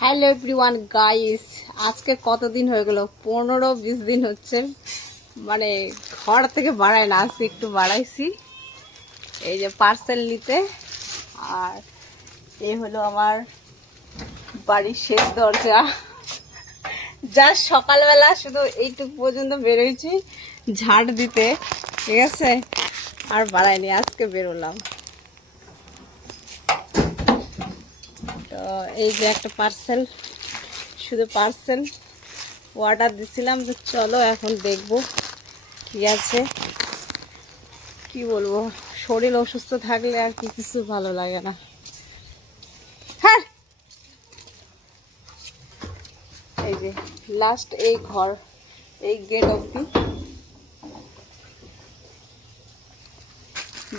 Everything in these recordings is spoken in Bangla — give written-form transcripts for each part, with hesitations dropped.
হ্যালো এভরিওয়ান গাইস, আজকে কতদিন হয়ে গেল, 15-20 দিন হচ্ছে মানে ঘর থেকে বাড়াই না। আজকে একটু বাড়াইছি, এই যে পার্সেল নিতে। আর এই হলো আমার বাড়ির শেষ দরজা। যা সকালবেলা শুধু এইটুকু পর্যন্ত বেরোইছি ঝাড় দিতে, ঠিক আছে, আর বাড়াইনি, আজকে বেরোলাম। তো এই যে একটা পার্সেল, শুধু পার্সেল অর্ডার দিছিলাম। তো চলো এখন দেখবো কি আছে। কি বলবো, শরীর অসুস্থ থাকলে আর কি কিছু ভালো লাগে না। হ্যাঁ, এই যে লাস্ট এই ঘর, এই গেট অবধি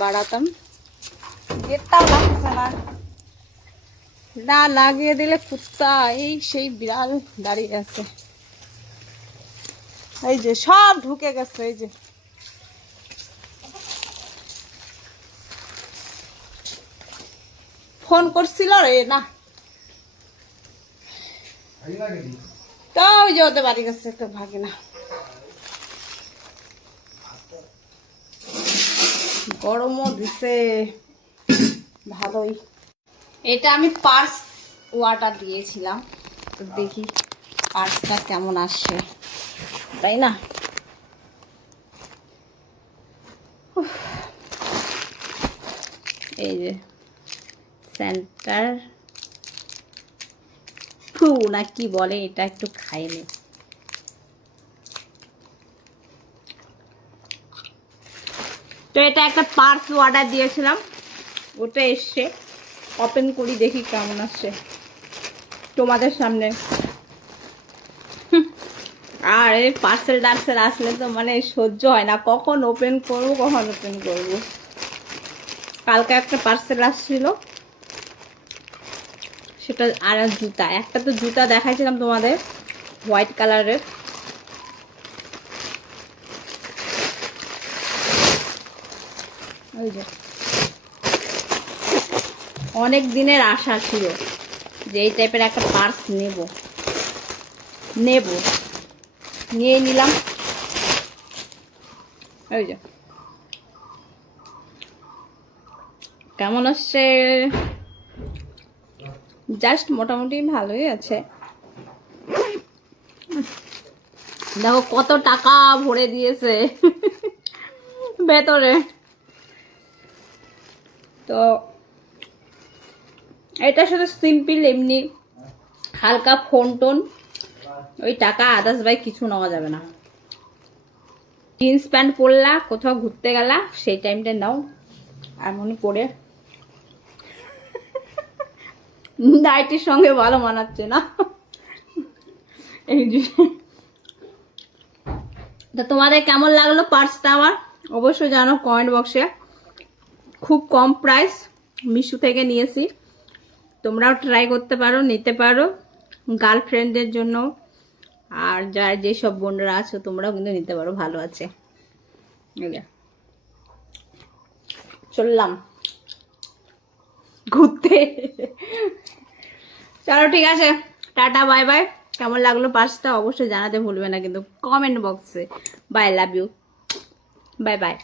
বাড়াতাম, গেটটাও লাগছে না। না লাগিয়ে দিলে কুত্তা এই সেই বিড়াল দাঁড়িয়ে আছে। এই যে সব ঢুকে গেছে। এই যে ফোন করছিল রে, না তো ওই যে ওদের বাড়ি গেছে, তো ভাগে না। গরমও দিছে ভালোই। এটা আমি পার্স ওয়াটার দিয়েছিলাম, তো দেখি পার্সটা কেমন আসছে, তাই না? এই যে সেন্টার ফু না কি বলে এটা, একটু খাইনি। তো এটা একটা পার্স অর্ডার দিয়েছিলাম, ওটা এসছে। ওপেন করি দেখি কেমন আসছে তোমাদের সামনে। আর এই পার্সেল টার্সেল আসলে তো মানে সহ্য হয় না, কখন ওপেন করবো কখন ওপেন করবো। কালকে একটা পার্সেল আসছিল, সেটা আর জুতা, একটা তো জুতা দেখাইছিলাম তোমাদের হোয়াইট কালারের। ওই যে অনেক দিনের আশা ছিল যে এই টাইপের একটা পার্স নেব, নিয়ে নিলাম। ওই যে কেমন আসছে, জাস্ট মোটামুটি ভালোই আছে। দেখো কত টাকা ভরে দিয়েছে ভেতরে। তো এটা শুধু সিম্পল এমনি হালকা ফোন টোন, ওই টাকা আদার্স বাই কিছু নেওয়া যাবে না। জিন্স প্যান্ট পরলা, কোথাও ঘুরতে গেলা, সেই টাইমটা নাও। আর মনে পড়ে নাইটির সঙ্গে ভালো মানাচ্ছে না এই যে। তো তোমাদের কেমন লাগলো পার্সটা আমার অবশ্যই জানো কমেন্ট বক্সে। খুব কম প্রাইস, মিশো থেকে নিয়েছি, তোমরাও ট্রাই করতে পারো, নিতে পারো গার্লফ্রেন্ডদের জন্য। আর যার যেসব বোনরা আছো তোমরাও কিন্তু নিতে পারো, ভালো আছে। চললাম ঘুরতে। চলো ঠিক আছে, টাটা বাই বাই। কেমন লাগলো পার্সটা অবশ্যই জানাতে ভুলবে না কিন্তু কমেন্ট বক্সে। Bye, love you, bye by.